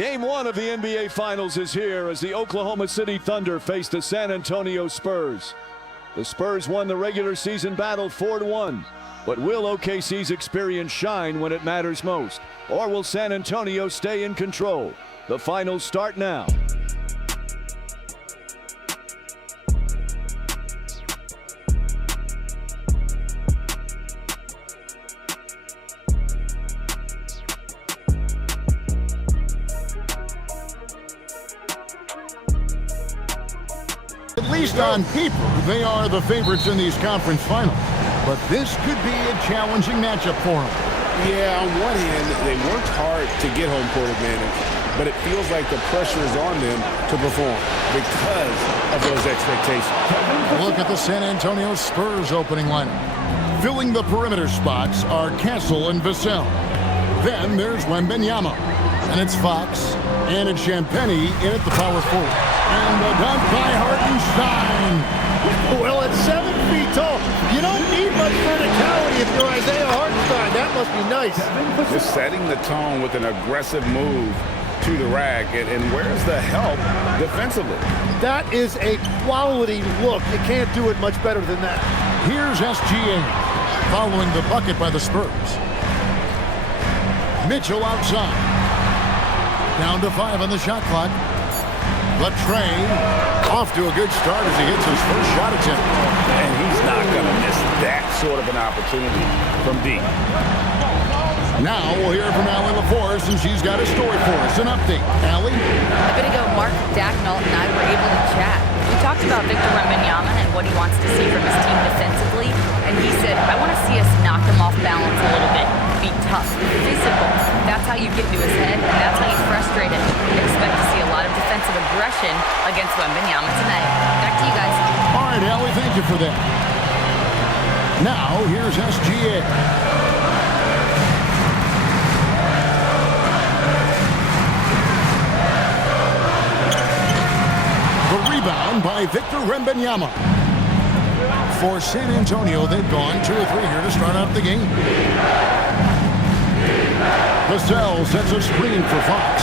Game 1 of the NBA Finals is here as the Oklahoma City Thunder face the San Antonio Spurs. The Spurs won the regular season battle 4-1. But will OKC's experience shine when it matters most? Or will San Antonio stay in control? The finals start now. At least on paper, they are the favorites in these conference finals. But this could be a challenging matchup for them. Yeah, on one hand, they worked hard to get home court advantage, but it feels like the pressure is on them to perform because of those expectations. Look at the San Antonio Spurs opening lineup. Filling the perimeter spots are Castle and Vassell. Then there's Wembanyama. And it's Fox. And it's Champagnie in at the power forward. And the dunk by Hartenstein. Well, at 7 feet tall, you don't need much verticality if you're Isaiah Hartenstein. That must be nice. Just setting the tone with an aggressive move to the rack. And where's the help defensively? That is a quality look. You can't do it much better than that. Here's SGA following the bucket by the Spurs. Mitchell outside. Down to 5 on the shot clock. But Trey off to a good start as he hits his first shot attempt. And he's not going to miss that sort of an opportunity from deep. Now we'll hear from Allie LaForce, and she's got a story for us. An update. Allie? A bit ago, Mark Dacknall and I were able to chat. We talked about Victor Wembanyama and what he wants to see from his team defensively. And he said, I want to see us knock him off balance a little bit. Be tough, physical. That's how you get into his head, and that's how you frustrate him. Expect to see a lot of defensive aggression against Wembanyama tonight. Back to you guys. All right, Allie, thank you for that. Now, here's SGA. The rebound by Victor Wembanyama. For San Antonio, they've gone 2 or 3 here to start out the game. Vassell sets a screen for Fox.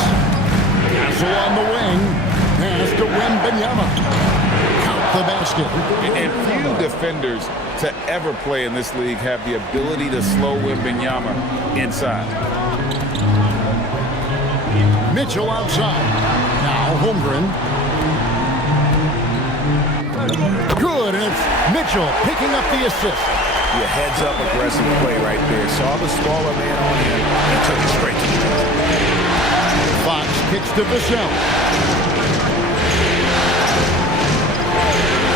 Castle on the wing. Pass to Wembanyama. Count the basket. And few defenders to ever play in this league have the ability to slow Wembanyama inside. Mitchell outside. Now Holmgren. Good, and it's Mitchell picking up the assist. Your heads-up aggressive play right there. Saw the smaller man on him and took it straight to the rim. Fox kicks to Vassell.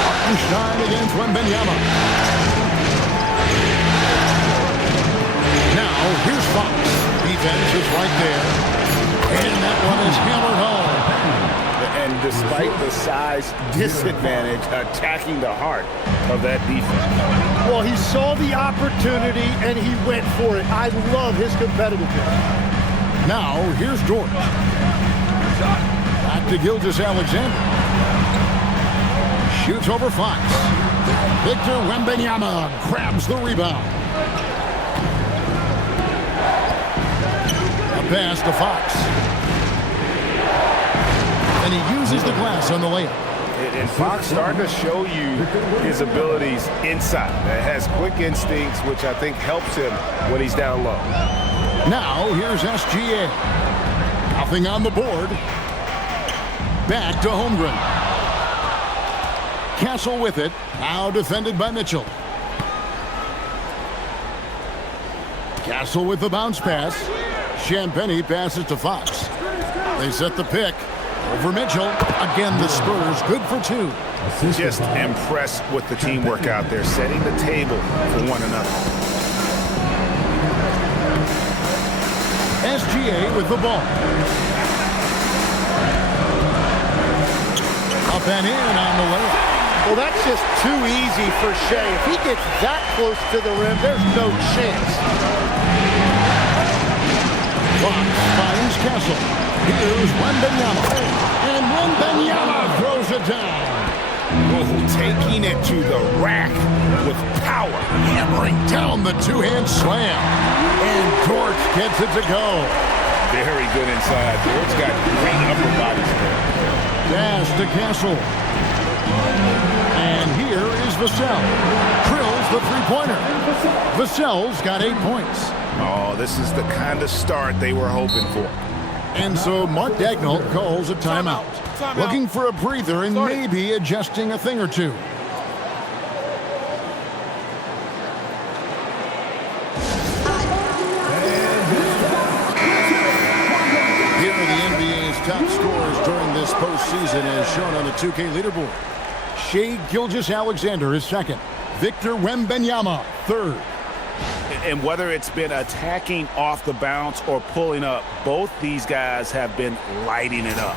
Hartenstein against Wembanyama. Now, here's Fox. Defense is right there. And that one is hammered home. And despite the size disadvantage, attacking the heart of that defense. Well, he saw the opportunity, and he went for it. I love his competitiveness. Now, here's George. Back to Gilgeous-Alexander. Shoots over Fox. Victor Wembanyama grabs the rebound. A pass to Fox. And he uses the glass on the layup. And Fox starting to show you his abilities inside. It has quick instincts, which I think helps him when he's down low. Now, here's SGA. Nothing on the board. Back to Holmgren. Castle with it. Now defended by Mitchell. Castle with the bounce pass. Champagnie passes to Fox. They set the pick. Over Mitchell. Again, the Spurs good for 2. Just impressed with the teamwork out there, setting the table for one another. SGA with the ball. Up and in on the layup. Well, that's just too easy for Shea. If he gets that close to the rim, there's no chance. Fox finds Castle. Here's Wembanyama. And Wembanyama throws it down. Oh, taking it to the rack with power. Hammering down the two-hand slam. And Dort gets it to go. very good inside. George's got great upper body strength. Dash to Castle. And here is Vassell. Drills the three-pointer. Vassell's got 8 points. Oh, this is the kind of start they were hoping for. And so Mark Dagnall calls a timeout. Looking for a breather and maybe adjusting a thing or two. Here are the NBA's top scorers during this postseason as shown on the 2K leaderboard. Shai Gilgeous-Alexander is second. Victor Wembanyama third. And whether it's been attacking off the bounce or pulling up, both these guys have been lighting it up.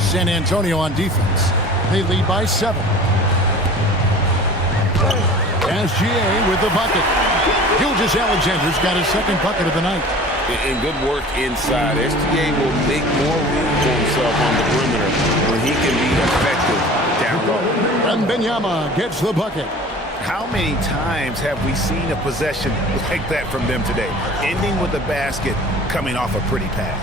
San Antonio on defense. They lead by 7. SGA with the bucket. Gilgeous-Alexander's got his second bucket of the night. And good work inside. SGA will make more room for himself on the perimeter when he can be effective down low. Wembanyama gets the bucket. How many times have we seen a possession like that from them today? Ending with the basket, coming off a pretty pass.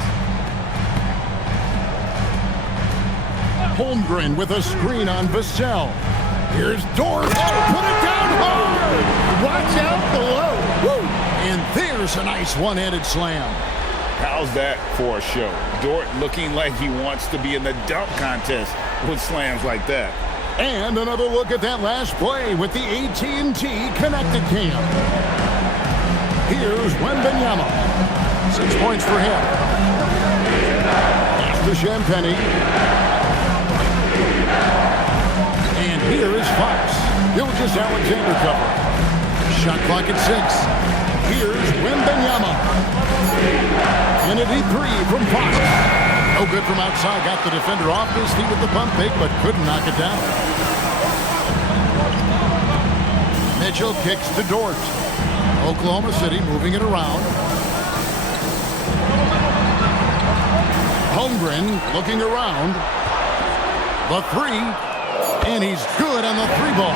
Holmgren with a screen on Vassell. Here's Dort. Put it down hard. Watch out below. Woo. And there's a nice one-handed slam. How's that for a show? Dort looking like he wants to be in the dunk contest with slams like that. And another look at that last play with the AT&T connected cam. Here's Wembanyama. 6 points for him. Pass to Champagnie. And here is Fox. Gilgeous-Alexander cover. Shot clock at 6. Here's Wembanyama. And a deep three from Fox. No good from outside. Got the defender off his feet with the pump fake, but couldn't knock it down. Mitchell kicks to Dort. Oklahoma City moving it around. Holmgren looking around. The three. And he's good on the three ball.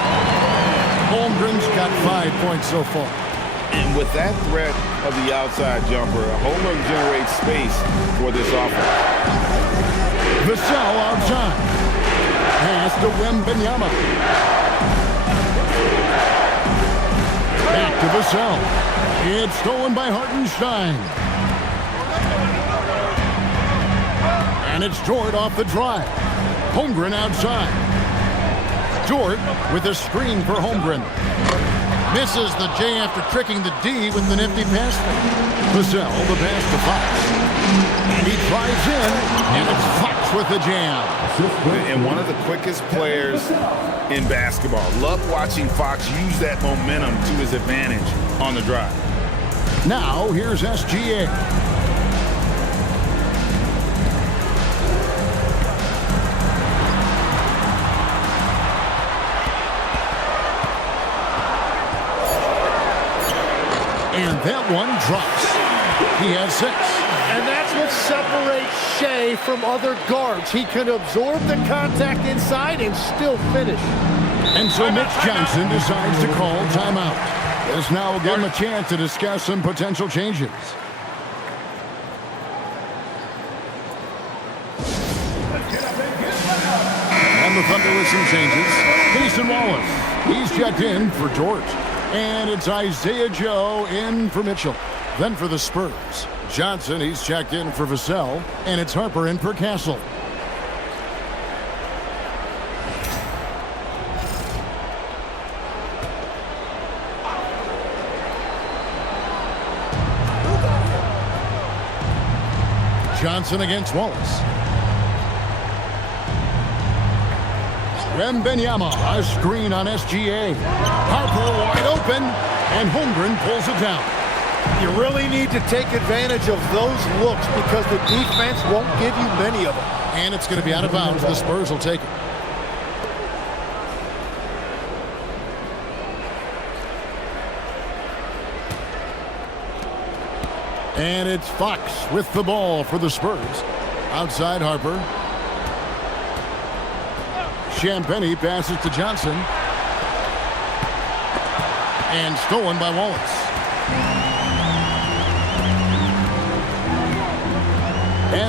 Holmgren's got 5 points so far. And with that threat of the outside jumper, Holmgren generates space for this offense. Vassell outside. Pass to Wembanyama. Back to Vassell. It's stolen by Hartenstein. And it's Dort off the drive. Holmgren outside. Dort with a screen for Holmgren. Misses the J after tricking the D with the nifty pass. Vassell, the pass to Fox. And he drives in, and it's Fox with the jam. And one of the quickest players in basketball. Love watching Fox use that momentum to his advantage on the drive. Now, here's SGA. And that one drops. He has 6. And that's what separates Shai from other guards. He can absorb the contact inside and still finish. And so Mitch Johnson decides to call timeout. This now will give him a chance to discuss some potential changes. And the Thunder with some changes. Mason Wallace. He's checked in for Dort. And it's Isaiah Joe in for Mitchell. Then for the Spurs, Johnson, he's checked in for Vassell. And it's Harper in for Castle. Johnson against Wallace. Wembanyama, a screen on SGA. Harper wide open, and Holmgren pulls it down. You really need to take advantage of those looks because the defense won't give you many of them. And it's going to be out of bounds. The Spurs will take it. And it's Fox with the ball for the Spurs. Outside Harper. Champagnie passes to Johnson. And stolen by Wallace.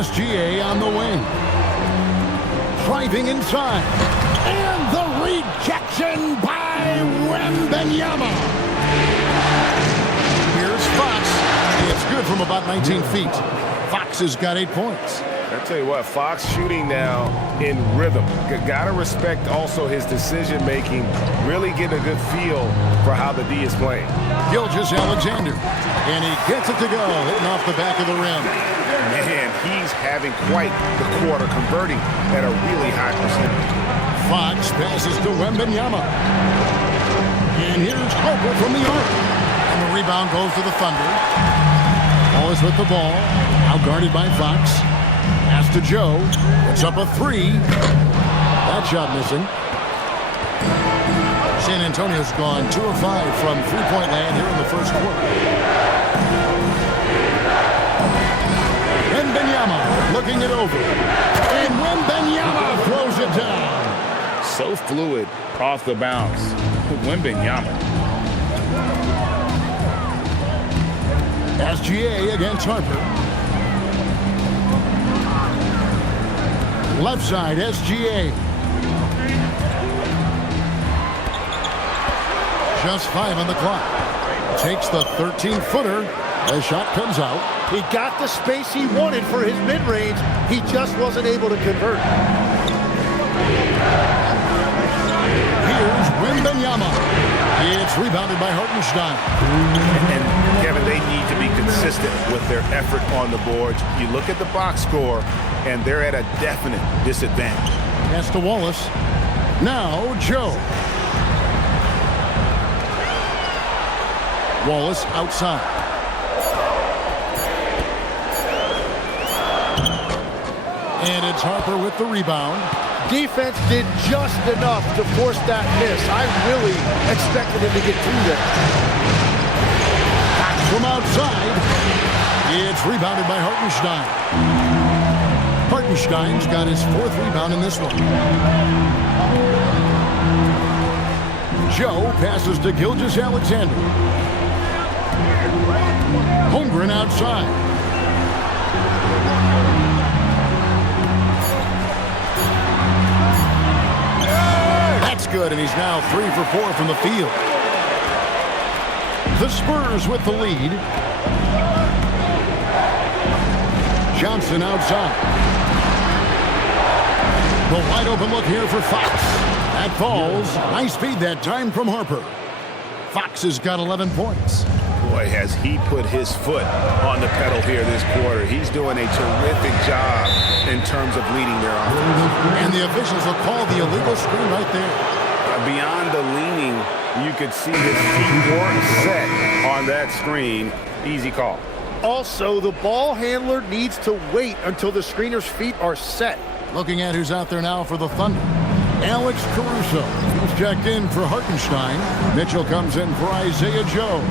SGA on the wing. Driving inside. And the rejection by Wembanyama. Here's Fox. It's good from about 19 feet. Fox has got 8 points. I tell you what, Fox shooting now in rhythm. Got to respect also his decision-making, really getting a good feel for how the D is playing. Gilgeous-Alexander, and he gets it to go, hitting off the back of the rim. Man, he's having quite the quarter, converting at a really high percentage. Fox passes to Wembanyama. And here's Harper from the arc. And the rebound goes to the Thunder. Wallace with the ball, out guarded by Fox. Pass to Joe. It's up a 3. That shot missing. San Antonio's gone 2 of 5 from three-point land here in the first quarter. Wembanyama looking it over. And Wembanyama throws it down. So fluid off the bounce. Wembanyama. SGA against Harper. Left side, SGA. Just 5 on the clock. Takes the 13-footer. The shot comes out. He got the space he wanted for his mid-range. He just wasn't able to convert. Here's Wembanyama. It's rebounded by Hartenstein. And Kevin, they need to be consistent with their effort on the boards. You look at the box score, and they're at a definite disadvantage. Pass to Wallace. Now Joe. Wallace outside. And it's Harper with the rebound. Defense did just enough to force that miss. I really expected him to get through there. From outside, it's rebounded by Hartenstein. Hartenstein's got his 4th rebound in this one. Joe passes to Gilgeous-Alexander. Holmgren outside. That's good, and he's now 3 for 4 from the field. The Spurs with the lead. Johnson outside. The wide open look here for Fox. That falls. Nice feed that time from Harper. Fox has got 11 points. Boy, has he put his foot on the pedal here this quarter. He's doing a terrific job in terms of leading their offense. And the officials will call the illegal screen right there. Beyond the leaning, you could see his feet weren't set on that screen. Easy call. Also, the ball handler needs to wait until the screener's feet are set. Looking at who's out there now for the Thunder. Alex Caruso. He's checked in for Hartenstein. Mitchell comes in for Isaiah Joe.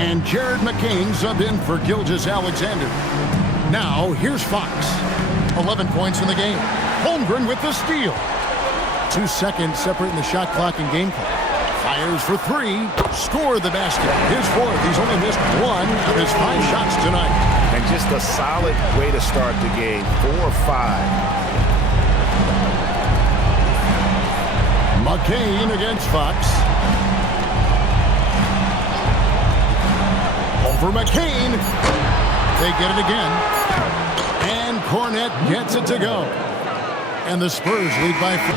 And Jared McCain subbed in for Gilgeous-Alexander. Now, here's Fox. 11 points in the game. Holmgren with the steal. 2 seconds separating the shot clock and game clock. Fires for 3. Scored the basket. His 4th. He's only missed 1 of his 5 shots tonight. And just a solid way to start the game. 4-5. McCain against Fox. Over McCain. They get it again. And Cornette gets it to go. And the Spurs lead by 4.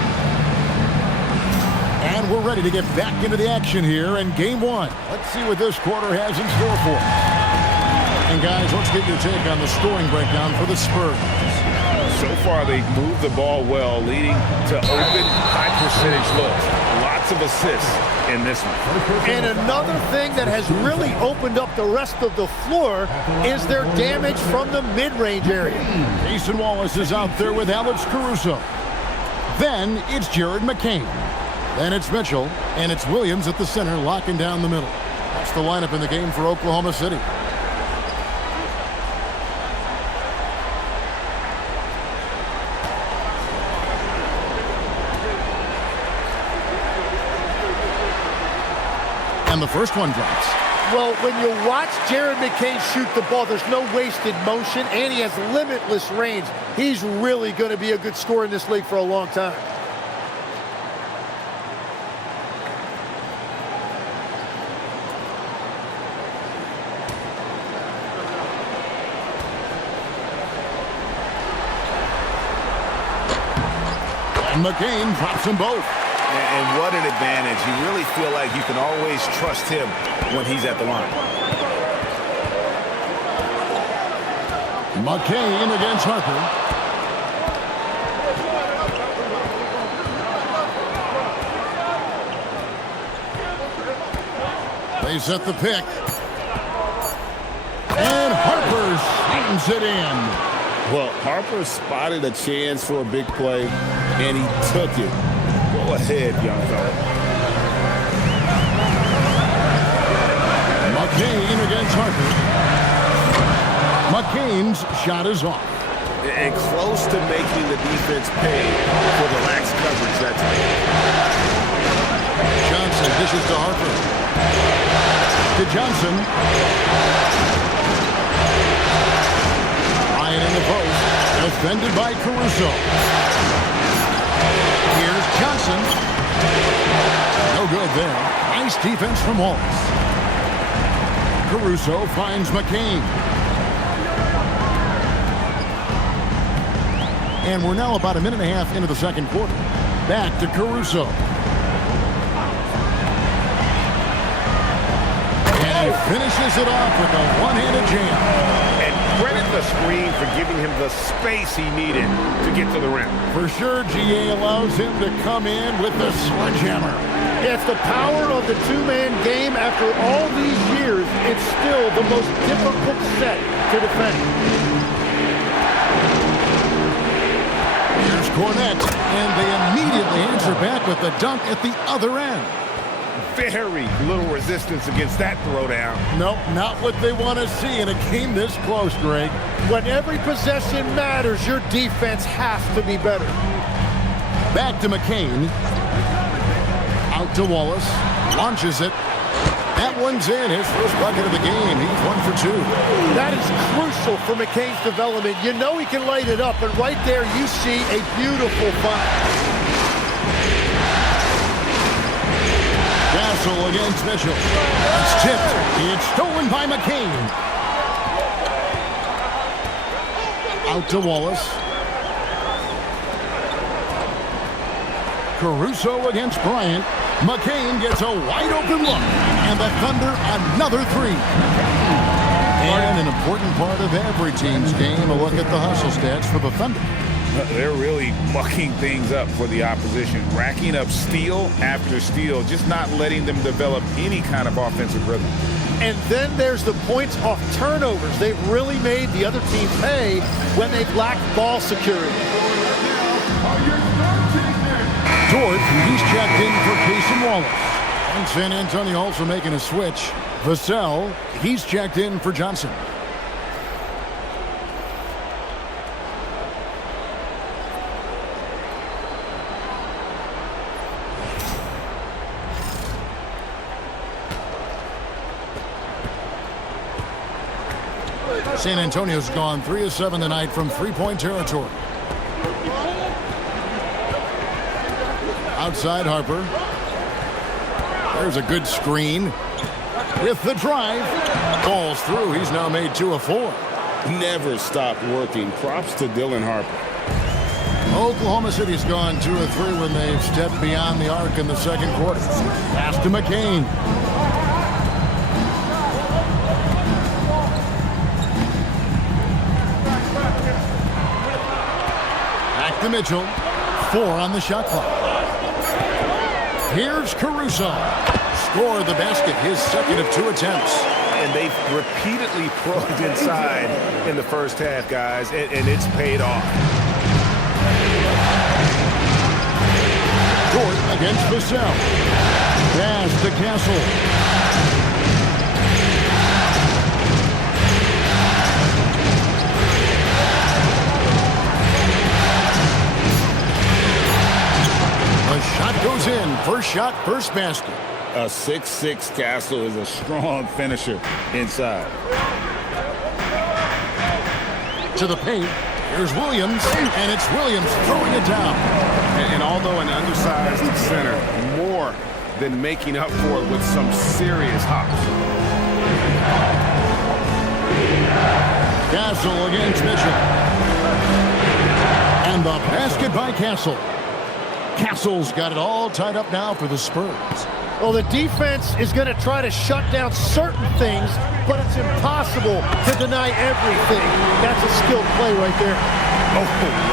And we're ready to get back into the action here in Game 1. Let's see what this quarter has in store for us. And guys, let's get your take on the scoring breakdown for the Spurs. So far, they've moved the ball well, leading to open, high-percentage looks. Lots of assists in this one. And another thing that has really opened up the rest of the floor is their damage from the mid-range area. Jason Wallace is out there with Alex Caruso. Then it's Jared McCain. Then it's Mitchell, and it's Williams at the center, locking down the middle. That's the lineup in the game for Oklahoma City. And the first one drops. Well, when you watch Jared McCain shoot the ball, there's no wasted motion, and he has limitless range. He's really going to be a good scorer in this league for a long time. And McCain drops them both. And what an advantage. You really feel like you can always trust him when he's at the line. McCain against Harper. They set the pick. And Harper slams it in. Well, Harper spotted a chance for a big play, and he took it. Go ahead, young fella. McCain against Harper. McCain's shot is off. And close to making the defense pay for the lax coverage that time. Johnson dishes to Harper. To Johnson. Bryant in the post. Defended by Caruso. Here's Johnson. No good there. Nice defense from Wallace. Caruso finds McCain. And we're now about a minute and a half into the second quarter. Back to Caruso. And he finishes it off with a one-handed jam. And credit the screen for giving him the space he needed to get to the rim. For sure, GA allows him to come in with the sledgehammer. It's the power of the two-man game. After all these years, it's still the most difficult set to defend. Here's Cornette, and they immediately answer back with the dunk at the other end. Very little resistance against that throwdown. Nope, not what they want to see in a game this close, Greg. When every possession matters, your defense has to be better. Back to McCain. Out to Wallace. Launches it. That one's in. His first bucket of the game. He's 1 for 2. That is crucial for McCain's development. You know he can light it up, but right there you see a beautiful find. Castle against Mitchell. It's tipped. It's stolen by McCain. Out to Wallace. Caruso against Bryant. McCain gets a wide open look. And the Thunder another three. And an important part of every team's game, a look at the hustle stats for the Thunder. They're really mucking things up for the opposition, racking up steal after steal, just not letting them develop any kind of offensive rhythm. And then there's the points off turnovers. They've really made the other team pay when they've lacked ball security. Dort, he's checked in for Casey Wallace. And San Antonio also making a switch. Vassell, he's checked in for Johnson. San Antonio's gone 3 of 7 tonight from three-point territory. Outside Harper. There's a good screen. With the drive. Falls through. He's now made 2 of 4. Never stopped working. Props to Dylan Harper. Oklahoma City's gone 2 of 3 when they've stepped beyond the arc in the second quarter. Pass to McCain. Back to Mitchell. 4 on the shot clock. Here's Caruso. Scored the basket, his second of 2 attempts. And they've repeatedly probed inside in the first half, guys, and it's paid off. Dort against Vassell. Pass to Castle. The shot goes in. First shot, first basket. A 6'6" Castle is a strong finisher inside. To the paint. Here's Williams, and it's Williams throwing it down. And although an undersized center, more than making up for it with some serious hops. Castle against Mitchell. And the basket by Castle. Castle's got it all tied up now for the Spurs. Well, the defense is going to try to shut down certain things, but it's impossible to deny everything. That's a skilled play right there. Oh,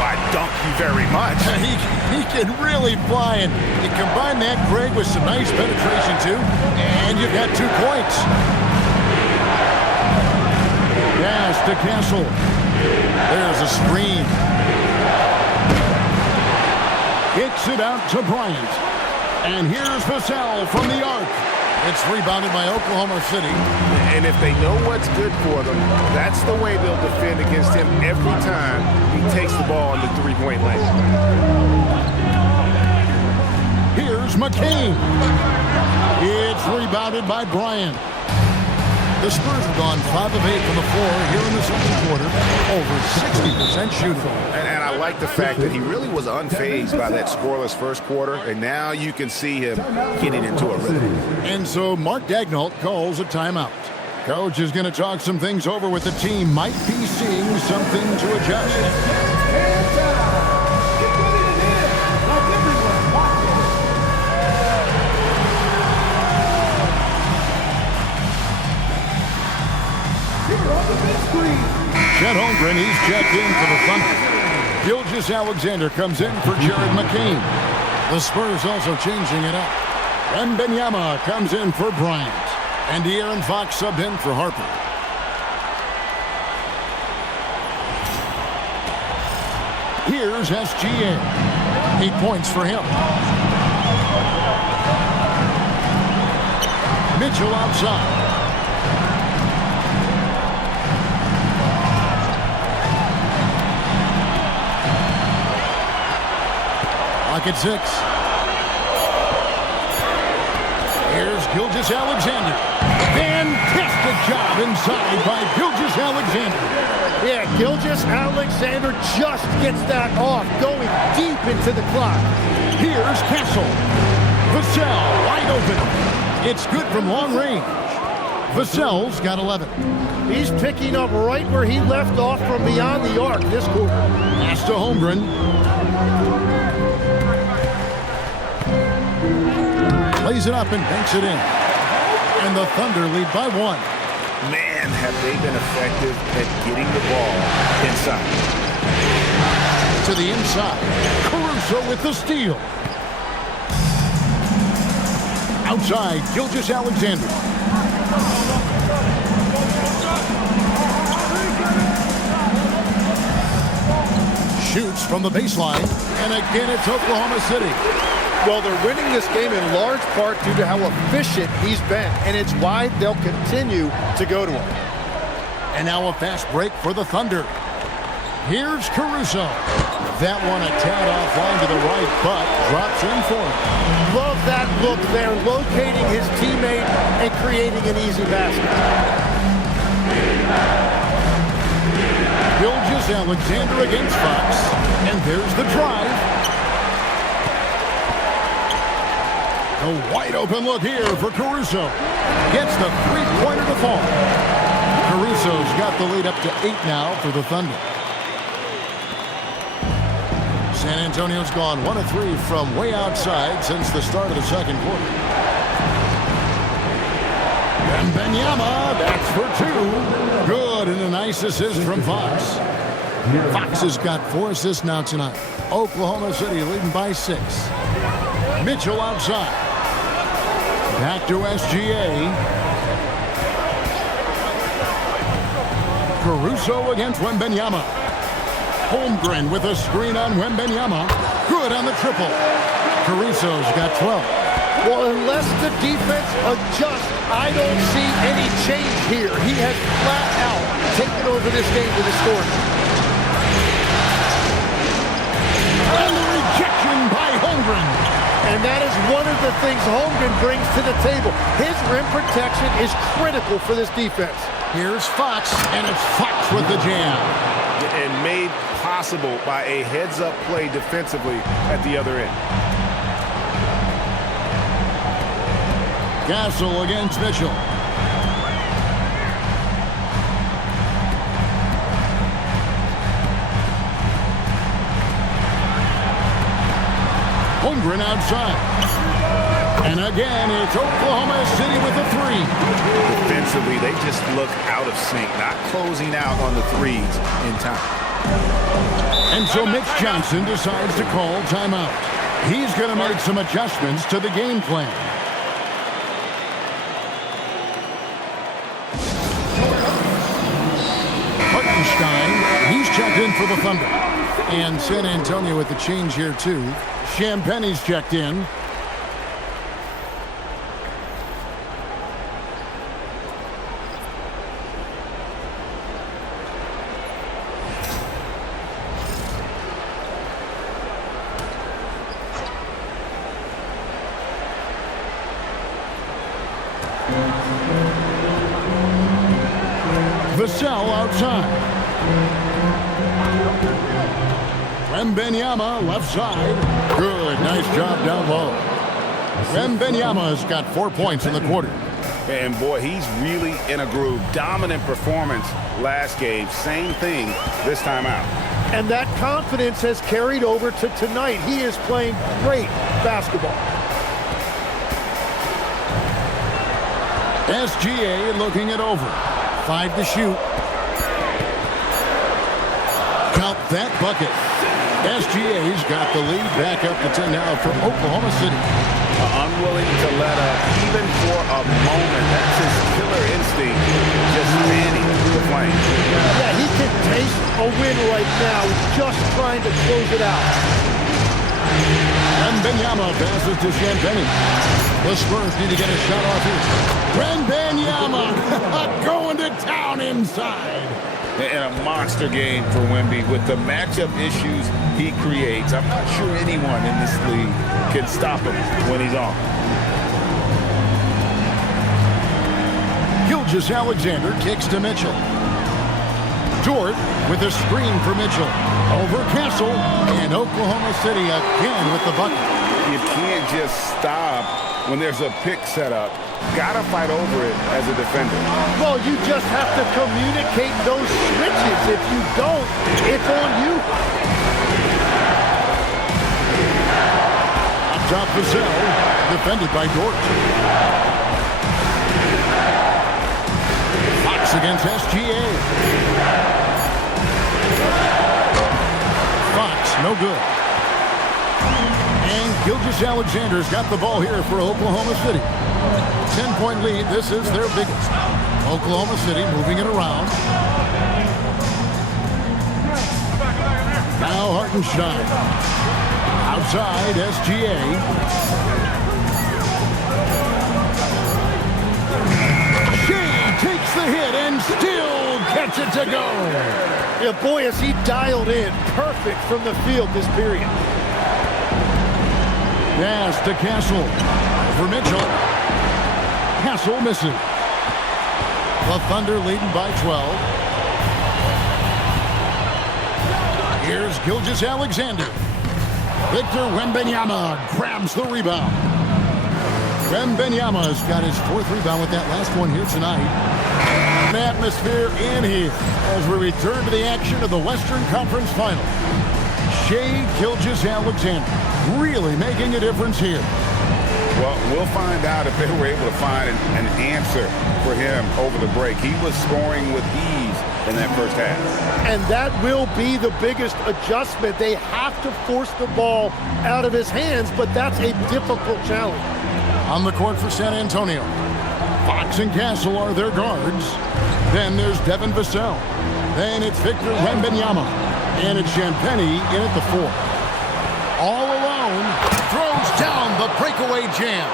I dunk you very much. He can really fly, and you combine that, Greg, with some nice penetration, too, and you've got 2 points. Pass to Castle. There's a screen. Kicks it out to Bryant. And here's Vassell from the arc. It's rebounded by Oklahoma City. And if they know what's good for them, that's the way they'll defend against him every time he takes the ball in the three-point lane. Here's McCain. It's rebounded by Bryant. The Spurs have gone 5 of 8 from the floor here in the second quarter. Over 60% shooting. And I like the fact that he really was unfazed by that scoreless first quarter, and now you can see him getting into a rhythm. And so Mark Daigneault calls a timeout. Coach is going to talk some things over with the team. Might be seeing something to adjust. Chet Holmgren, he's checked in for the Thunder. Gilgeous-Alexander comes in for Jared McCain. The Spurs also changing it up. Wembanyama comes in for Bryant. And De'Aaron Fox subbed in for Harper. Here's SGA. 8 points for him. Mitchell outside. At 6. Here's Gilgeous-Alexander. Fantastic job inside by Gilgeous-Alexander. Yeah, Gilgeous-Alexander just gets that off, going deep into the clock. Here's Castle. Vassell wide open. It's good from long range. Vassell's got 11. He's picking up right where he left off from beyond the arc this quarter. Pass to Holmgren. Lays it up and banks it in. And the Thunder lead by 1. Man, have they been effective at getting the ball inside. To the inside. Caruso with the steal. Outside, Gilgeous-Alexander. Shoots from the baseline. And again, it's Oklahoma City. Well, they're winning this game in large part due to how efficient he's been, and it's why they'll continue to go to him. And now a fast break for the Thunder. Here's Caruso. That one a tad offline to the right, but drops in for him. Love that look there, locating his teammate and creating an easy basket. Gilgeous-Alexander against Fox, and there's the drive. A wide open look here for Caruso. Gets the three-pointer to fall. Caruso's got the lead up to 8 now for the Thunder. San Antonio's gone 1 of 3 from way outside since the start of the second quarter. And Wembanyama, that's for 2. Good, and a nice assist from Fox. Fox has got 4 assists now tonight. Oklahoma City leading by 6. Mitchell outside. Back to SGA. Caruso against Wembanyama. Holmgren with a screen on Wembanyama. Good on the triple. Caruso's got 12. Well, unless the defense adjusts, I don't see any change here. He has flat out taken over this game to the score. And the rejection by Holmgren. And that is one of the things Holmgren brings to the table. His rim protection is critical for this defense. Here's Fox, and it's Fox with the jam. And made possible by a heads-up play defensively at the other end. Castle against Mitchell. Holmgren outside. And again, it's Oklahoma City with a three. Defensively, they just look out of sync, not closing out on the threes in time. And so Mitch Johnson decides to call timeout. He's going to make some adjustments to the game plan. Hartenstein, he's checked in for the Thunder. And San Antonio with the change here too. Champagne's checked in. Vassell outside. Wembanyama left side. Good, nice job down low. Wembanyama's got 4 points in the quarter. And boy, he's really in a groove. Dominant performance last game. Same thing this time out. And that confidence has carried over to tonight. He is playing great basketball. SGA looking it over. 5 to shoot. Count that bucket. SGA's got the lead back up to 10 now from Oklahoma City. Unwilling to let up even for a moment. That's his killer instinct. Just fanning the flame. Yeah, he can taste a win right now. He's just trying to close it out. Wembanyama passes to Champagnie. The Spurs need to get a shot off here. Wembanyama going to town inside. And a monster game for Wemby with the matchup issues he creates. I'm not sure anyone in this league can stop him when he's on. Gilgeous-Alexander kicks to Mitchell. Dort with a screen for Mitchell. Over Castle, and Oklahoma City again with the bucket. You can't just stop when there's a pick set up. Gotta fight over it as a defender. Well, you just have to communicate those switches. If you don't, it's on you. Up top, Vassell, defended by Dort. Fox against SGA. Fox, no good. And Gilgeous-Alexander's got the ball here for Oklahoma City. 10-point lead. This is their biggest. Oklahoma City moving it around. Now Hartenstein. Outside, SGA. Shea takes the hit and still gets it to go. Yeah, boy, is he dialed in. Perfect from the field this period. Pass to Castle. For Mitchell. Castle misses. The Thunder leading by 12. Here's Gilgeous-Alexander. Victor Wembanyama grabs the rebound. Wembanyama's got his 4th rebound with that last one here tonight. An atmosphere in here as we return to the action of the Western Conference Final. Shea Gilgeous-Alexander really making a difference here. Well, we'll find out if they were able to find an answer for him over the break. He was scoring with ease in that first half. And that will be the biggest adjustment. They have to force the ball out of his hands, but that's a difficult challenge. On the court for San Antonio, Fox and Castle are their guards. Then there's Devin Vassell. Then it's Victor Wembanyama. And it's Champagnie in at the 4. All alone, throws down the breakaway jam.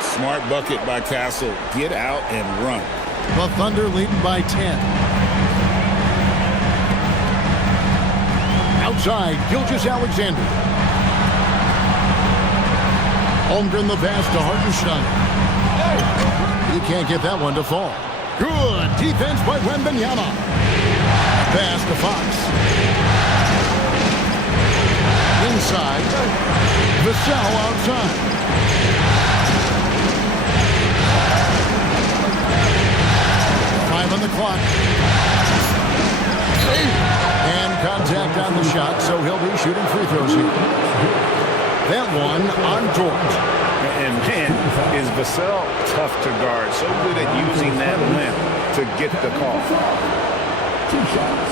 Smart bucket by Castle. Get out and run. The Thunder leading by 10. Outside, Gilgeous-Alexander. Holmgren the pass to Hartenstein. He can't get that one to fall. Good defense by Wembanyama. Pass to Fox. Inside. Vassell outside. Five on the clock. And contact on the shot, so he'll be shooting free throws here. That one on Dort. And man, is Vassell tough to guard. So good at using that length to get the call. 2 shots.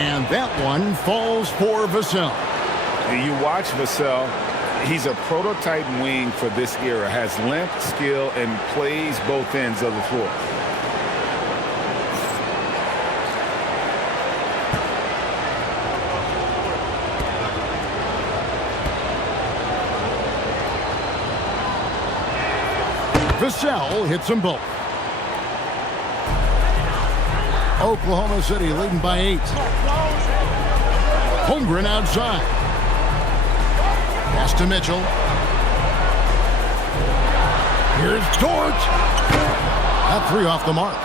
And that one falls for Vassell. You watch Vassell, he's a prototype wing for this era. Has length, skill, and plays both ends of the floor. Vassell hits them both. Oklahoma City leading by 8. Holmgren outside. Pass to Mitchell. Here's Dort. That 3 off the mark.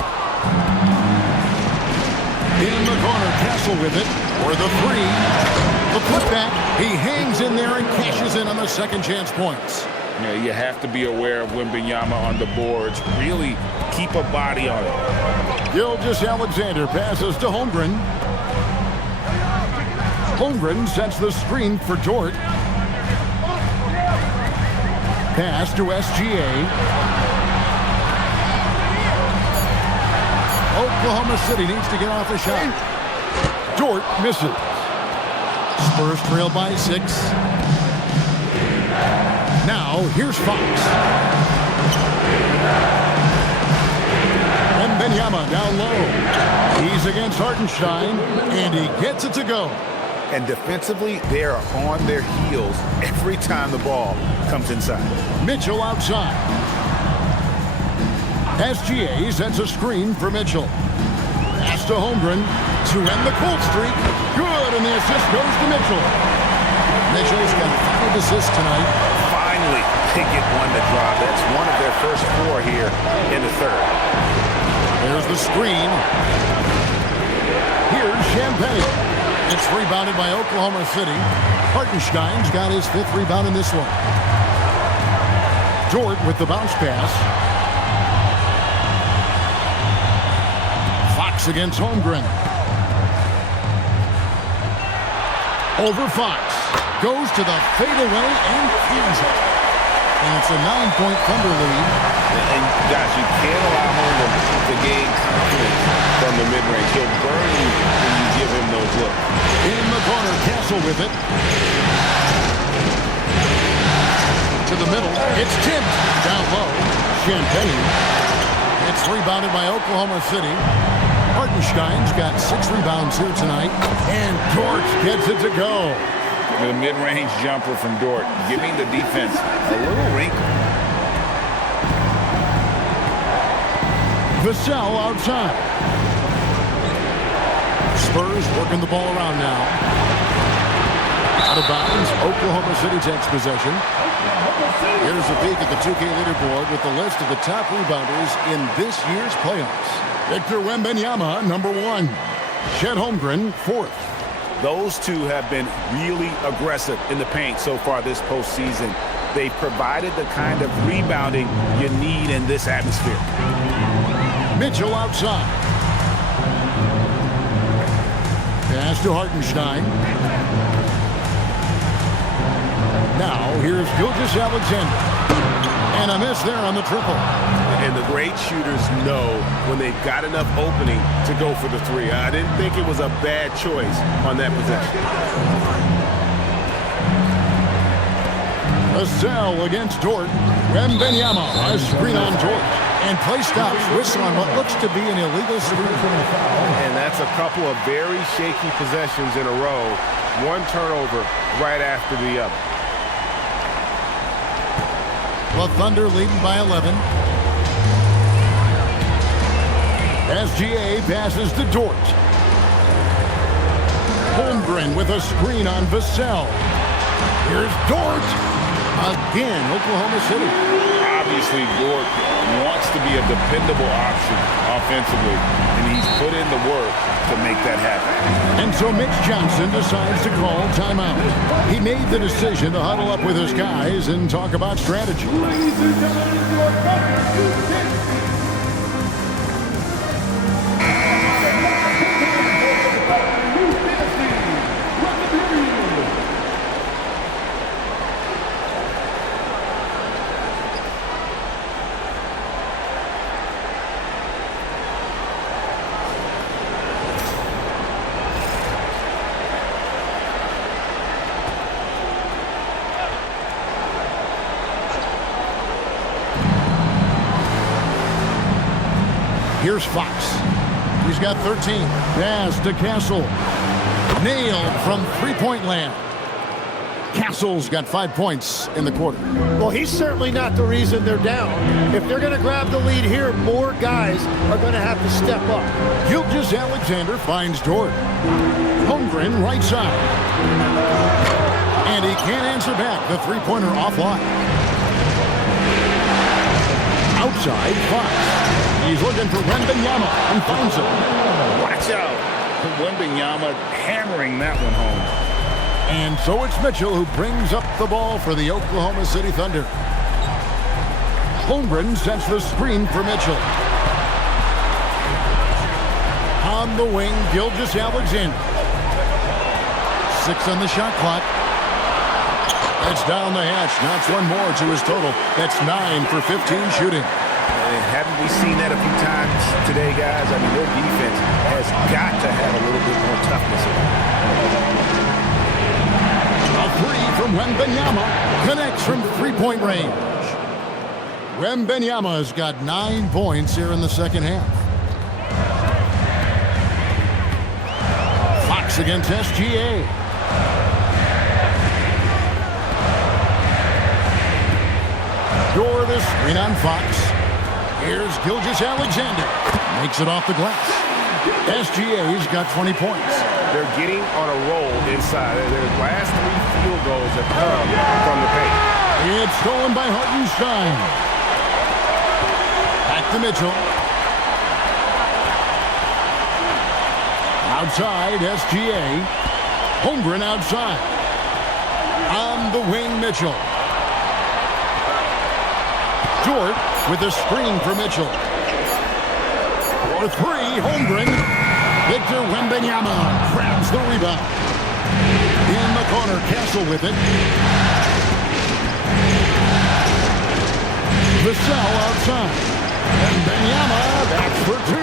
In the corner, Castle with it. For the 3. The putback. He hangs in there and cashes in on the second chance points. Yeah, you have to be aware of Wembanyama on the boards. Really keep a body on it. Gilgeous-Alexander passes to Holmgren. Holmgren sets the screen for Dort. Pass to SGA. Oklahoma City needs to get off a shot. Dort misses. Spurs trail by 6. Now, here's Fox. Wembanyama down low. He's against Hartenstein, and he gets it to go. And defensively, they are on their heels every time the ball comes inside. Mitchell outside. SGA sets a screen for Mitchell. Pass to Holmgren to end the cold streak. Good, and the assist goes to Mitchell. Mitchell's got 5 assists tonight. Finally, they get one to drop. That's one of their first 4 here in the third. There's the screen. Here's Champagne. It's rebounded by Oklahoma City. Hartenstein's got his 5th rebound in this one. Dort with the bounce pass. Fox against Holmgren. Over Fox. Goes to the fadeaway and keys it. And it's a 9-point Thunder lead. And gosh, you can't allow Holmgren to gain confidence from the mid-range. He'll burn you when you give him those looks. In the corner, Castle with it. To the middle. It's tipped. Down low. Champagne. It's rebounded by Oklahoma City. Hartenstein's got 6 rebounds here tonight. And Dort gets it to go. The mid-range jumper from Dort, giving the defense a little wrinkle. Vassell outside. Spurs working the ball around now. Out of bounds, Oklahoma City takes possession. Here's a peek at the 2K leaderboard with the list of the top rebounders in this year's playoffs. Victor Wembanyama, number 1. Chet Holmgren, 4th. Those two have been really aggressive in the paint so far this postseason. They've provided the kind of rebounding you need in this atmosphere. Mitchell outside. Pass to Hartenstein. Now, here's Gilgeous-Alexander. And a miss there on the triple. And the great shooters know when they've got enough opening to go for the 3. I didn't think it was a bad choice on that possession. Vassell against Dort. Wembanyama, a screen on Dort. And play stops, whistle on what looks to be an illegal screen. And that's a couple of very shaky possessions in a row. One turnover right after the other. The Thunder leading by 11. SGA passes to Dort. Holmgren with a screen on Vassell. Here's Dort. Again, Oklahoma City. Obviously, Dort wants to be a dependable option offensively, and he's put in the work to make that happen. And so Mitch Johnson decides to call timeout. He made the decision to huddle up with his guys and talk about strategy. Here's Fox. He's got 13. Pass to Castle. Nailed from three-point land. Castle's got 5 points in the quarter. Well, he's certainly not the reason they're down. If they're going to grab the lead here, more guys are going to have to step up. Gilgeous-Alexander finds Dort. Holmgren right side. And he can't answer back. The three-pointer offline. Outside, Fox. He's looking for Wembanyama and finds him. Watch out. Wembanyama hammering that one home. And so it's Mitchell who brings up the ball for the Oklahoma City Thunder. Holmgren sets the screen for Mitchell. On the wing, Gilgeous-Alexander. 6 on the shot clock. That's down the hatch. Knocks one more to his total. That's 9 for 15 shooting. And haven't we seen that a few times today, guys? I mean, their defense has got to have a little bit more toughness in it. A three from Wembanyama connects from three-point range. Wembanyama's got 9 points here in the second half. Fox against SGA. Dort the screen on Fox. Here's Gilgeous-Alexander. Makes it off the glass. SGA's got 20 points. They're getting on a roll inside. Their last 3 field goals have come from the paint. It's stolen by Hartenstein. Back to Mitchell. Outside, SGA. Holmgren outside. On the wing, Mitchell. Dort with a screen for Mitchell. For 3, Holmgren. Victor Wembanyama grabs the rebound. In the corner, Castle with it. Vassell outside. Wembanyama back for 2.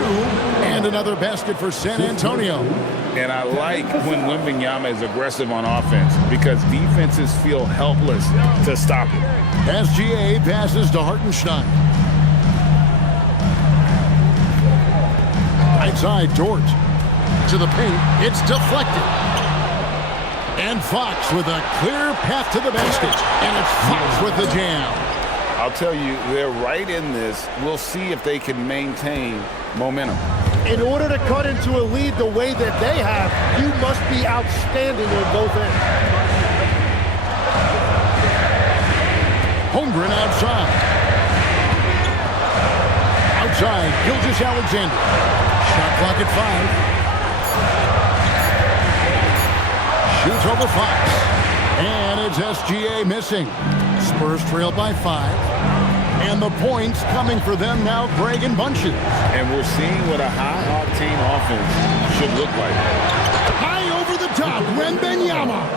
And another basket for San Antonio. And I like when Wembanyama is aggressive on offense because defenses feel helpless to stop him. SGA passes to Hartenstein. Right side, Dort. To the paint. It's deflected. And Fox with a clear path to the basket. And it's Fox with the jam. I'll tell you, they're right in this. We'll see if they can maintain momentum. In order to cut into a lead the way that they have, you must be outstanding on both ends. Holmgren outside. Outside, Gilgeous-Alexander. Shot clock at 5. Shoots over Fox. And it's SGA missing. Spurs trail by 5. And the points coming for them now, Greg in bunches. And we're seeing what a high-octane offense should look like. High over the top, Wembanyama.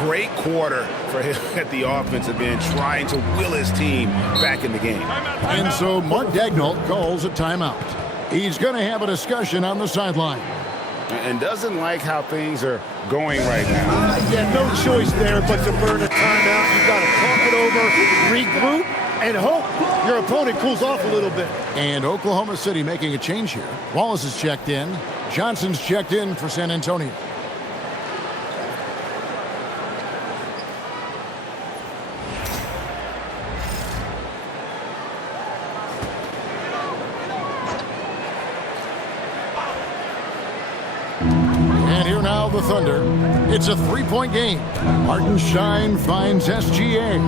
Great quarter for him at the offensive end, trying to will his team back in the game. And so Mark Daigneault calls a timeout. He's going to have a discussion on the sideline. And doesn't like how things are going right now. Yeah, no choice there but to burn a timeout. You've got to talk it over, regroup, and hope your opponent cools off a little bit. And Oklahoma City making a change here. Wallace is checked in. Johnson's checked in for San Antonio. the Thunder. It's a three-point game. Hartenstein finds SGA.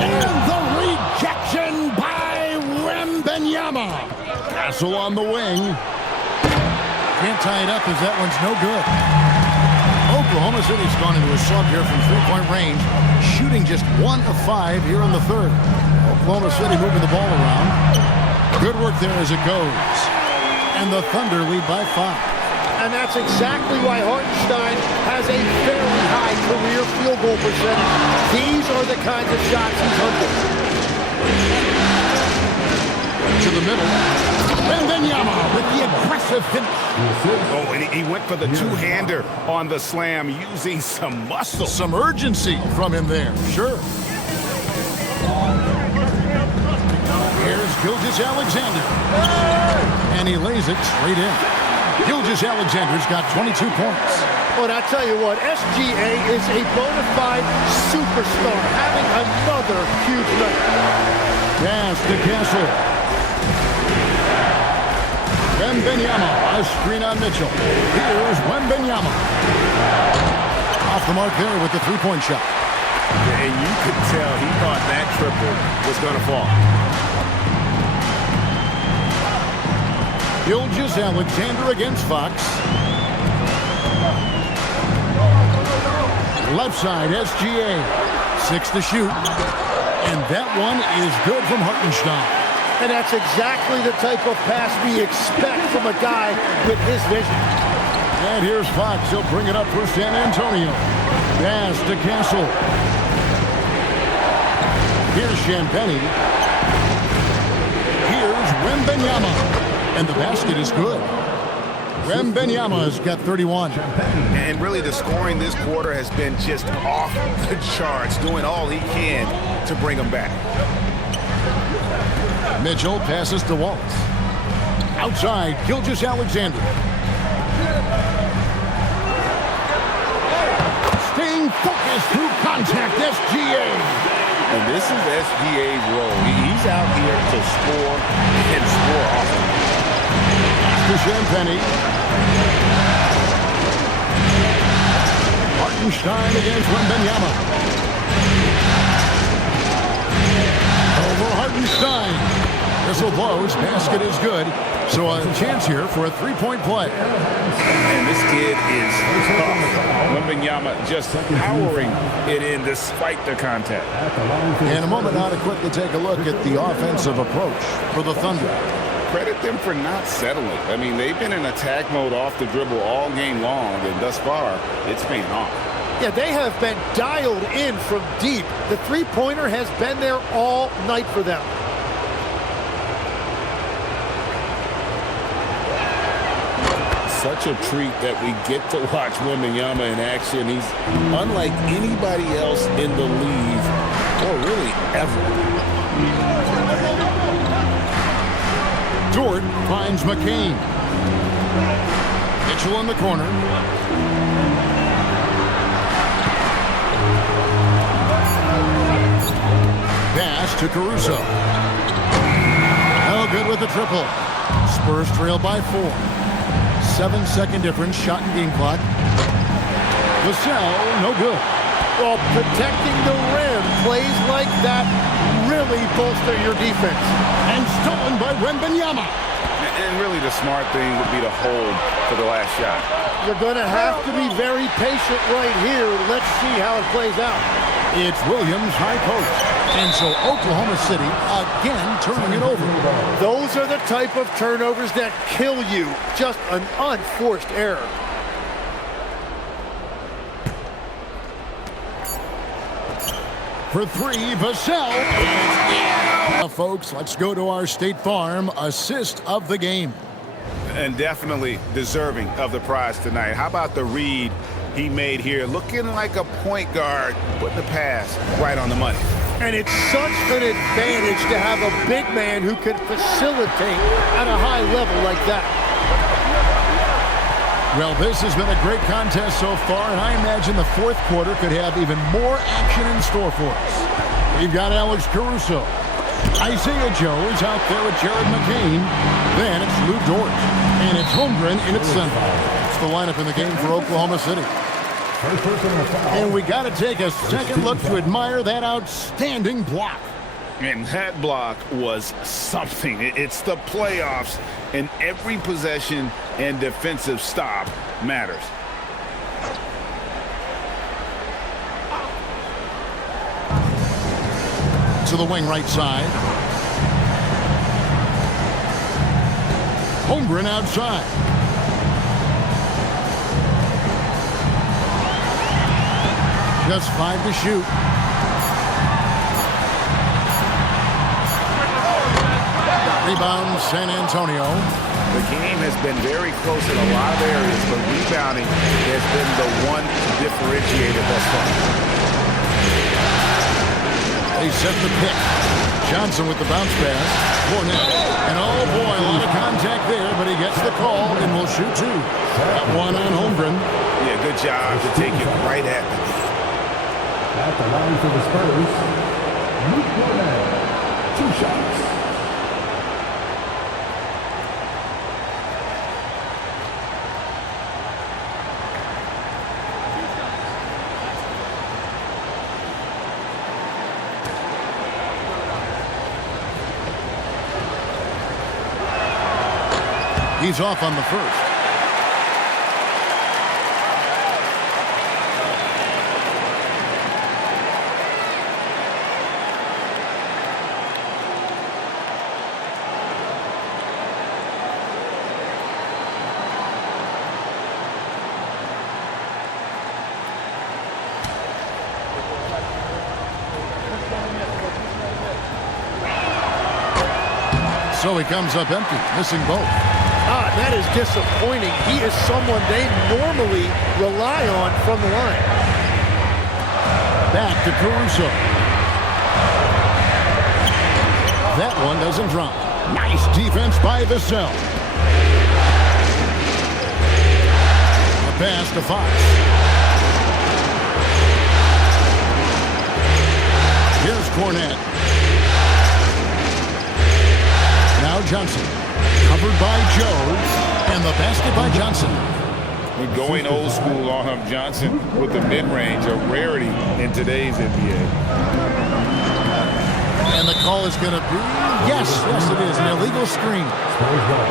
And the rejection by Wembanyama. Castle on the wing. Can't tie it up as that one's no good. Oklahoma City's gone into a slump here from three-point range, shooting just 1 of 5 here in the third. Oklahoma City moving the ball around. Good work there as it goes. And the Thunder lead by 5. And that's exactly why Hartenstein has a very high career field goal percentage. These are the kinds of shots he's hunting. To the middle. Wembanyama with the aggressive finish. Oh, and he went for the two-hander on the slam, using some muscle. Some urgency from him there, sure. Here's Gilgeous-Alexander. And he lays it straight in. Gilgeous-Alexander's got 22 points. But I tell you what, SGA is a bona fide superstar, having another huge night. Pass to Castle. Wembanyama, a screen on Mitchell. Here's Wembanyama. Off the mark there with the three-point shot. And you could tell he thought that triple was going to fall. Gilgeous-Alexander against Fox. Left side, SGA. 6 to shoot. And that one is good from Hartenstein. And that's exactly the type of pass we expect from a guy with his vision. And here's Fox. He'll bring it up for San Antonio. Pass to Castle. Here's Champagnie. Here's Wembanyama. And the basket is good. Wembanyama's got 31. And really the scoring this quarter has been just off the charts, doing all he can to bring them back. Mitchell passes to Wallace. Outside, Gilgeous-Alexander. Staying focused through contact, SGA. And this is SGA's role. He's out here to score and score often. To Champagnie. Hartenstein against Wembanyama. Over Hartenstein. Whistle blows. Basket is good. So a chance here for a three-point play. And this kid is Wembanyama just powering it in despite the contact. In a moment now to quickly take a look at the offensive approach for the Thunder. Credit them for not settling. I mean, they've been in attack mode off the dribble all game long, and thus far, it's paying off. Yeah, they have been dialed in from deep. The three-pointer has been there all night for them. Such a treat that we get to watch Wembanyama in action. He's unlike anybody else in the league, or really ever. Dort finds McCain. Mitchell in the corner. Pass to Caruso. No good with the triple. Spurs trail by 4. 7-second difference, shot and game clock. Vassell, no good. Well, protecting the rim, plays like that really bolster your defense. And stolen by Wembanyama. And really the smart thing would be to hold for the last shot. You're going to have to be very patient right here. Let's see how it plays out. It's Williams high post. And so Oklahoma City again turning it over. Those are the type of turnovers that kill you. Just an unforced error. For 3, Vassell. Folks, let's go to our State Farm assist of the game. And definitely deserving of the prize tonight. How about the read he made here? Looking like a point guard, putting the pass right on the money. And it's such an advantage to have a big man who can facilitate at a high level like that. Well, this has been a great contest so far, and I imagine the fourth quarter could have even more action in store for us. We've got Alex Caruso. Isaiah Joe is out there with Jared McCain. Then it's Lou Dort. And it's Holmgren in its center. It's the lineup in the game for Oklahoma City. And we got to take a second look to admire that outstanding block. And that block was something. It's the playoffs, and every possession and defensive stop matters. To the wing right side. Holmgren outside. Just 5 to shoot. Rebound, San Antonio. The game has been very close in a lot of areas, but rebounding has been the one differentiator thus far. They set the pick. Johnson with the bounce pass. Fournette. And oh boy, a lot of contact there, but he gets the call and will shoot 2. That one on Holmgren. Yeah, good job to take it right at them. At the line for the Spurs, Luke Fournette, 2 shots. He's off on the first. So he comes up empty, missing both. That is disappointing. He is someone they normally rely on from the line. Back to Caruso. That one doesn't drop. Nice defense by Vassell. A pass to Fox. Here's Fournette. Now Johnson. Covered by Joe, and the basket by Johnson. We're going old school on him, Johnson, with the mid-range, a rarity in today's NBA. And the call is going to be, yes, it is, an illegal screen.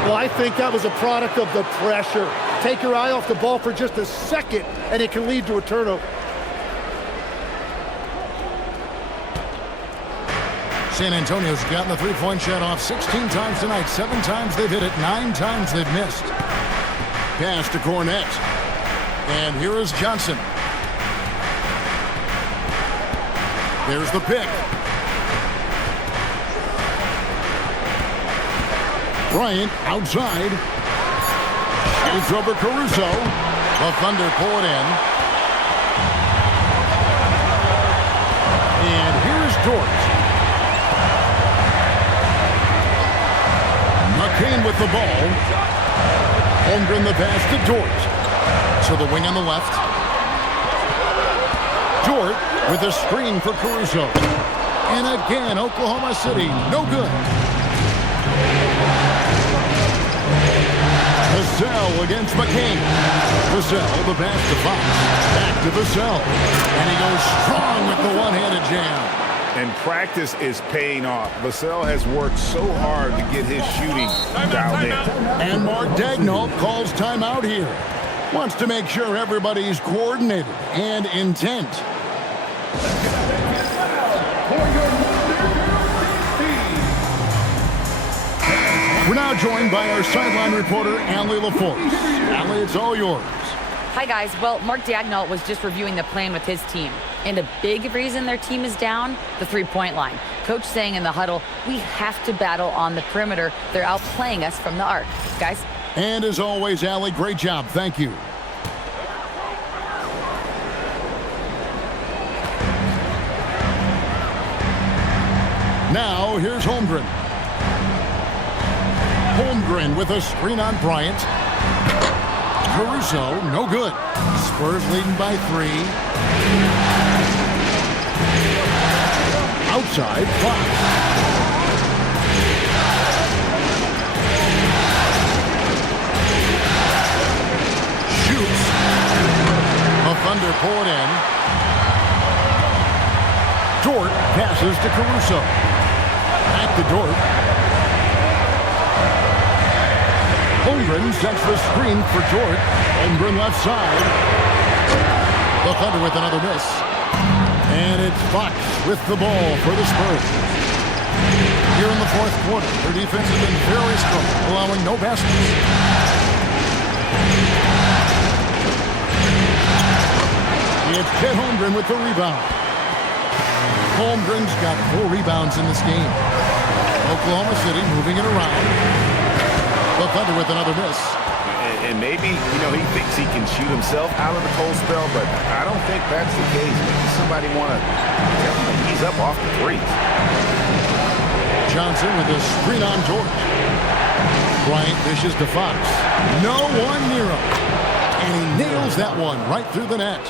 Well, I think that was a product of the pressure. Take your eye off the ball for just a second, and it can lead to a turnover. San Antonio's gotten the three-point shot off 16 times tonight. 7 times they've hit it, 9 times they've missed. Pass to Fournette. And here is Johnson. There's the pick. Bryant outside. Shoots over Caruso. The Thunder pull it in. And here is Dort. McCain with the ball. Holmgren the pass to Dort. To the wing on the left. Dort with a screen for Caruso. And again, Oklahoma City, no good. Vassell against McCain. Vassell the pass to Fox. Back to Vassell. And he goes strong with the one-handed jam. And practice is paying off. Vassell has worked so hard to get his shooting dialed in. And Mark Daigneault calls timeout here. Wants to make sure everybody's coordinated and intent. We're now joined by our sideline reporter, Allie LaForce. Allie, it's all yours. Hi, guys. Well, Mark Daigneault was just reviewing the plan with his team. And a big reason their team is down, the three-point line. Coach saying in the huddle, we have to battle on the perimeter. They're outplaying us from the arc. Guys? And as always, Allie, great job. Thank you. Now, here's Holmgren. Holmgren with a screen on Bryant. Caruso, no good. Spurs leading by 3. Outside, Fox. Passes to Caruso. Back to Dort. Holmgren sets the screen for Dort. Holmgren left side. The Thunder with another miss. And it's Fox with the ball for the Spurs. Here in the fourth quarter, their defense has been very strong, allowing no baskets. It's Chet Holmgren with the rebound. Holmgren's got 4 rebounds in this game. Oklahoma City moving it around. The Thunder with another miss. And maybe, he thinks he can shoot himself out of the cold spell, but I don't think that's the case. Maybe somebody want to tell him to ease up off the threes. Johnson with a screen on Dort. Bryant dishes to Fox. No one near him. And he nails that one right through the net.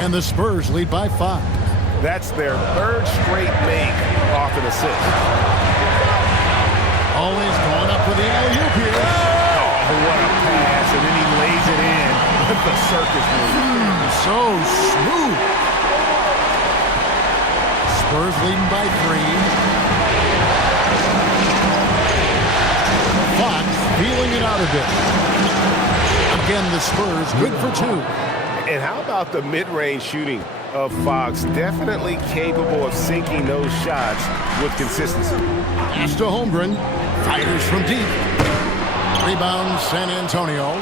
And the Spurs lead by 5. That's their 3rd straight make off an assist. Always going up for the alley-oop here. Oh, what a pass, and then he lays it in with the circus move. So smooth. Spurs leading by 3. Fox feeling it out a bit. Again, the Spurs good for 2. And how about the mid-range shooting of Fox? Definitely capable of sinking those shots with consistency. Pass to Holmgren. Fires from deep. Rebound San Antonio.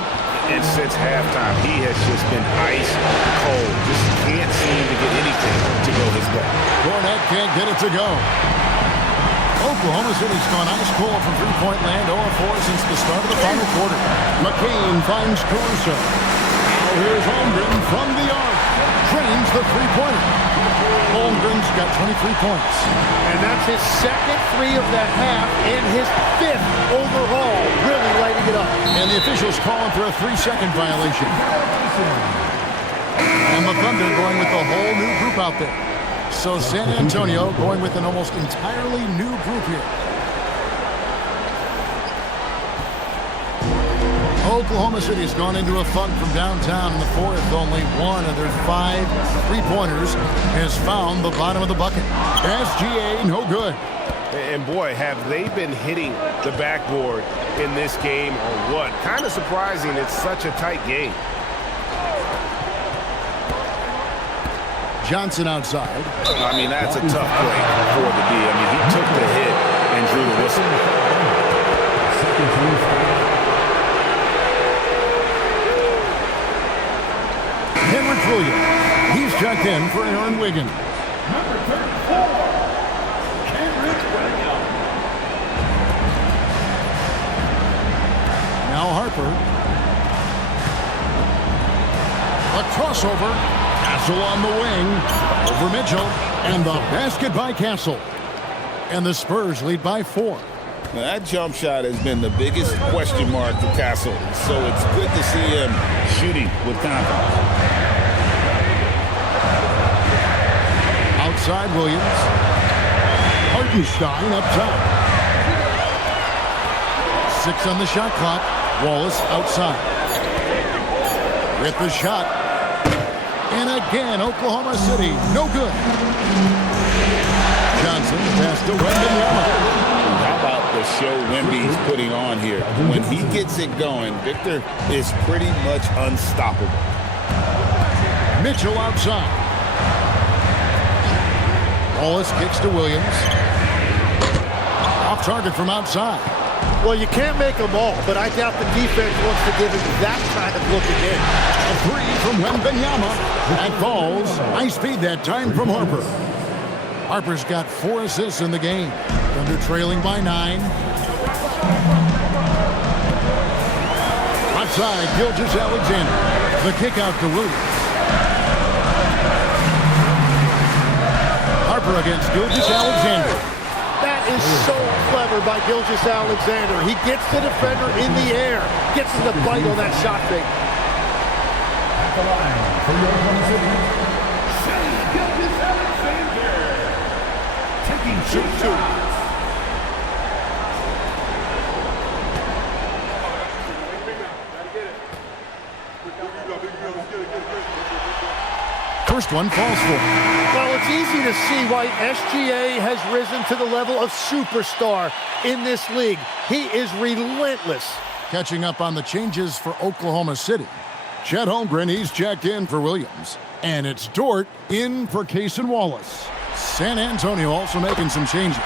And since halftime, he has just been ice cold. Just can't seem to get anything to go his way. Cornette can't get it to go. Oklahoma City's gone ice cold from three-point land, 0-4 since the start of the final quarter. McCain finds Caruso. Now here's Holmgren from the arc. Drains the three-pointer. Holmgren's got 23 points. And that's his second 3 of the half and his 5th overall, really lighting it up. And the officials calling for a 3-second violation. And the Thunder going with a whole new group out there. So San Antonio going with an almost entirely new group here. Oklahoma City's gone into a funk from downtown in the fourth. Only one of their 5 3-pointers has found the bottom of the bucket. SGA, no good. And boy, have they been hitting the backboard in this game or what? Kind of surprising it's such a tight game. Johnson outside. I mean, that's a tough play for the D. I mean, he took the hit and drew the whistle. Henrik Williams. He's checked in for Aaron Wiggins. Number 34, Henrik Williams. Now Harper. A crossover. Castle on the wing. Over Mitchell. And the basket by Castle. And the Spurs lead by 4. Now, that jump shot has been the biggest question mark for Castle. So it's good to see him shooting with confidence. Outside Williams. Hartenstein up top. 6 on the shot clock. Wallace outside. With the shot. And again, Oklahoma City, no good. Johnson pass to Wembanyama. How about the show Wemby's putting on here? When he gets it going, Victor is pretty much unstoppable. Mitchell outside. Wallace kicks to Williams. Off target from outside. Well, you can't make them all, but I doubt the defense wants to give him that kind of look again. A 3 from Wembanyama. That falls. High speed that time from Harper. Harper's got 4 assists in the game. Thunder trailing by 9. Outside, Gilgeous Alexander. The kick out to Williams. Harper against Gilgeous Alexander. That is so clever by Gilgeous Alexander. He gets the defender in the air. Gets him to bite on that shot fake. At the line for your Oklahoma City, Gilgeous Alexander. Taking 2 shots. First one falls for him. Well, it's easy to see why SGA has risen to the level of superstar in this league. He is relentless. Catching up on the changes for Oklahoma City. Chet Holmgren, he's checked in for Williams. And it's Dort in for Cason Wallace. San Antonio also making some changes.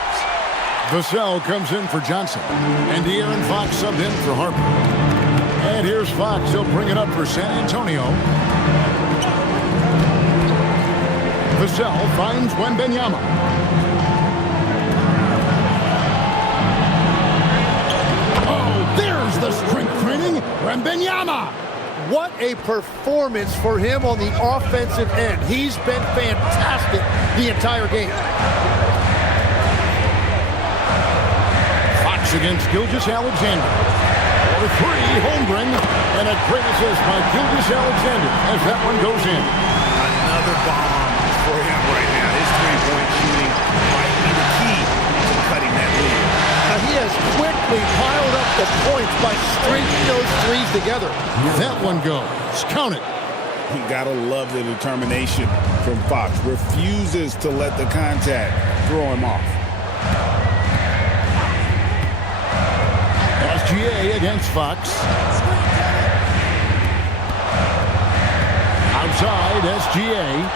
Vassell comes in for Johnson. And De'Aaron Fox subbed in for Harper. And here's Fox. He'll bring it up for San Antonio. Vassell finds Wembanyama. Oh, there's the strength training. Wembanyama. What a performance for him on the offensive end. He's been fantastic the entire game. Fox against Gilgeous-Alexander. For three, Holmgren. And a great assist by Gilgeous-Alexander as that one goes in. Another bomb for him right now. His three-point shooting might be the key to cutting that lead. Now he has quickly piled up the points by stringing those threes together. That one goes. Count it. You gotta love the determination from Fox. Refuses to let the contact throw him off. SGA against Fox. Outside, SGA.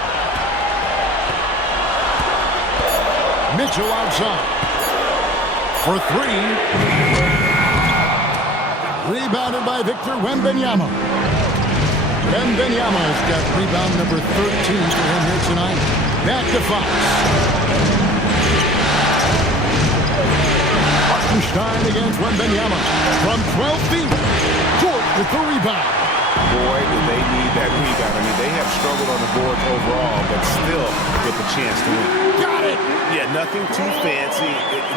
Mitchell outside. For three. Rebounded by Victor Wembanyama. Wembanyama's got rebound number 13 for him here tonight. Back to Fox. Hartenstein against Wembanyama. From 12 feet. Dort with the rebound. Boy, do they need that rebound. I mean, they have struggled on the boards overall, but still get the chance to win. Got it! Yeah, nothing too fancy.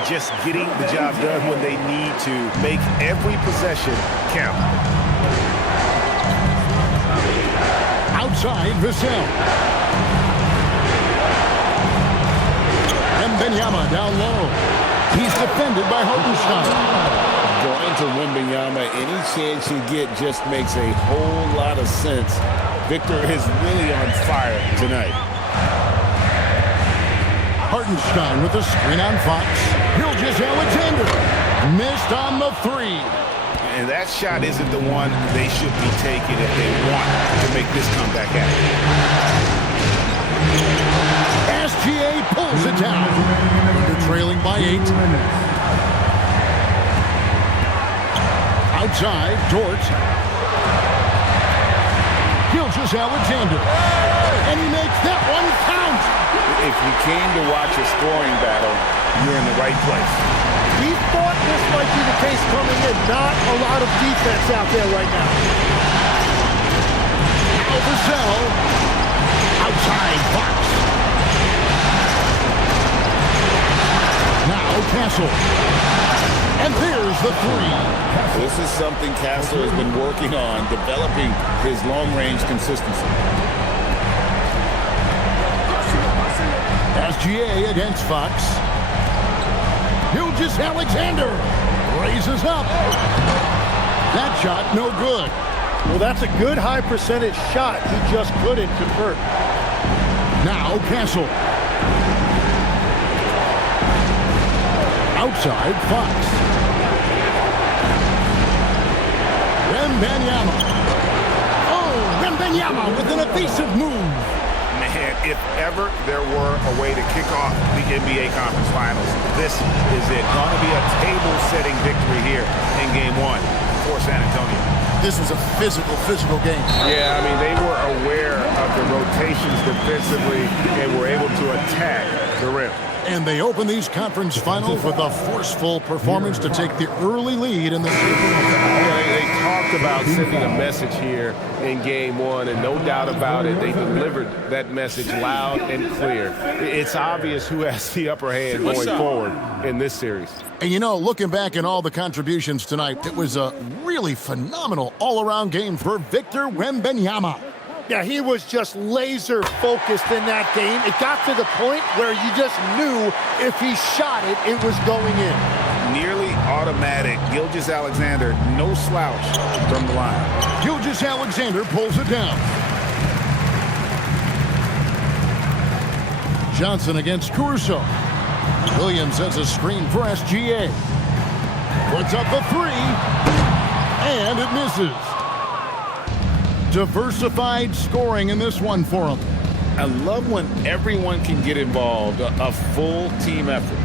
Just getting the job done when they need to. Make every possession count. Outside, Vassell. Wembanyama down low. He's defended by Hartenstein. Going to Wembanyama, any chance you get just makes a whole lot of sense. Victor is really on fire tonight. Hartenstein with the screen on Fox. Gilgeous-Alexander missed on the three. And that shot isn't the one they should be taking if they want to make this comeback happen. SGA pulls it down. They're trailing by 8. Outside, Dort. Gilgeous-Alexander. And he makes that one count. If you came to watch a scoring battle, you're in the right place. We thought this might be the case coming in. Not a lot of defense out there right now. Vassell. Outside, Fox. Now Castle. And there's the three. This is something Castle has been working on, developing his long-range consistency. SGA against Fox. Gilgeous-Alexander raises up. That shot no good. Well, that's a good high percentage shot. He just couldn't convert. Now Castle. Outside, Fox. Wembanyama. Oh, Wembanyama with an evasive move. Man, if ever there were a way to kick off the NBA Conference Finals, this is it. Going to be a table-setting victory here in Game 1 for San Antonio. This was a physical game. Yeah, I mean, they were aware of the rotations defensively and were able to attack the rim. And they open these conference finals with a forceful performance to take the early lead in the series. They talked about sending a message here in Game 1, and no doubt about it, they delivered that message loud and clear. It's obvious who has the upper hand going forward in this series. And you know, looking back at all the contributions tonight, it was a really phenomenal all-around game for Victor Wembanyama. Yeah, he was just laser focused in that game. It got to the point where you just knew if he shot it, it was going in. Nearly automatic. Gilgeous-Alexander, no slouch from the line. Gilgeous-Alexander pulls it down. Johnson against Caruso. Williams has a screen for SGA. Puts up the three, and it misses. Diversified scoring in this one for him. I love when everyone can get involved, a full team effort.